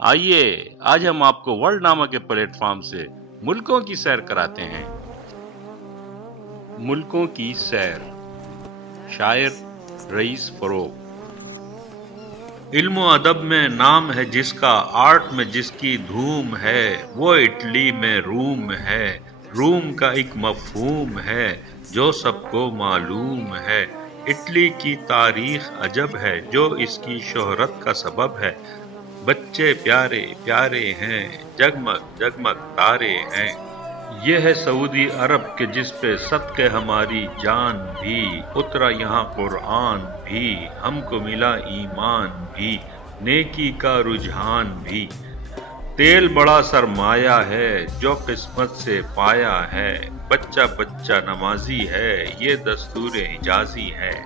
आइए आज हम आपको वर्ल्ड नामा के प्लेटफॉर्म से मुल्कों की सैर कराते हैं। मुल्कों की सैर, शायर रईस फरोग। इल्म अदब में नाम है जिसका, आर्ट में जिसकी धूम है, वो इटली में रूम है। रूम का एक मफहूम है जो सबको मालूम है। इटली की तारीख अजब है जो इसकी शोहरत का सबब है। बच्चे प्यारे प्यारे हैं, जगमग जगमग तारे हैं। ये है सऊदी अरब के जिस पे सदके हमारी जान भी, उतरा यहाँ कुरान भी, हमको मिला ईमान भी, नेकी का रुझान भी। तेल बड़ा सरमाया है जो किस्मत से पाया है, बच्चा बच्चा नमाजी है, ये दस्तूर हिजाजी है।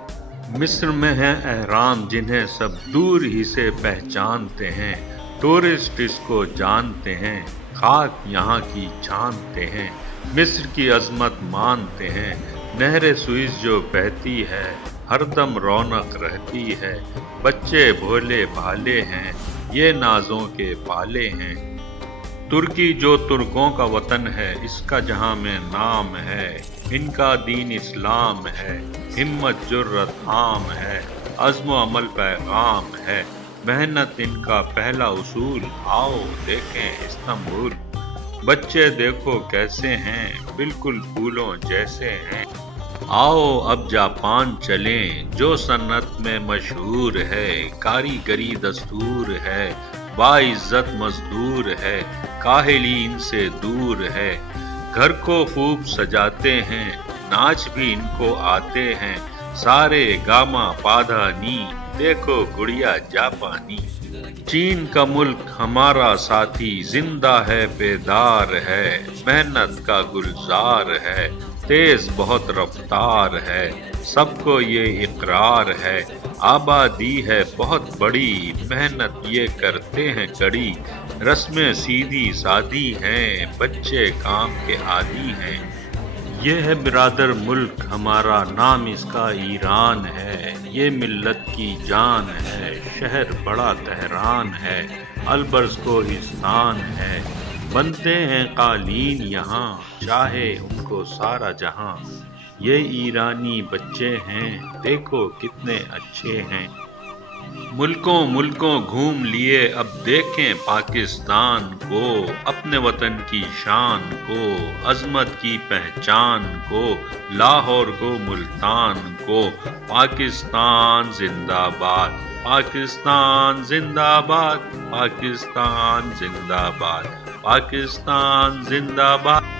मिस्र में हैं एहराम जिन्हें सब दूर ही से पहचानते हैं, टूरिस्ट इसको जानते हैं, खाक यहाँ की छानते हैं। मिस्र की अजमत मानते हैं, नहर सुइस जो बहती है, हरदम रौनक रहती है। बच्चे भोले भाले हैं, ये नाजों के पाले हैं। तुर्की जो तुर्कों का वतन है, इसका जहां में नाम है। इनका दीन इस्लाम है, हिम्मत जुर्रत आम है, अज़्म अमल पैगाम है। मेहनत इनका पहला उसूल, आओ देखें इस्तांबुल। बच्चे देखो कैसे हैं, बिल्कुल फूलों जैसे हैं। आओ अब जापान चलें जो सन्नत में मशहूर है, कारीगरी दस्तूर है, बाइज्जत मजदूर है, काहिली इनसे दूर है। घर को खूब सजाते हैं, नाच भी इनको आते हैं, सारे गामा पाधा नी, देखो गुड़िया जापानी। चीन का मुल्क हमारा साथी, जिंदा है बेदार है, मेहनत का गुलजार है, तेज बहुत रफ्तार है, सबको ये इकरार है। आबादी है बहुत बड़ी, मेहनत ये करते हैं कड़ी, रस्में सीधी सादी हैं, बच्चे काम के आदी हैं। ये है बिरादर मुल्क हमारा, नाम इसका ईरान है, ये मिल्लत की जान है, शहर बड़ा तहरान है, अलबर्ज को हिस्सान है। बनते हैं कालीन यहाँ, चाहे उनको सारा जहां। ये ईरानी बच्चे हैं, देखो कितने अच्छे हैं। मुल्कों मुल्कों घूम लिए, अब देखें पाकिस्तान को, अपने वतन की शान को, अजमत की पहचान को, लाहौर को मुल्तान को। पाकिस्तान जिंदाबाद, पाकिस्तान जिंदाबाद, पाकिस्तान जिंदाबाद, पाकिस्तान जिंदाबाद।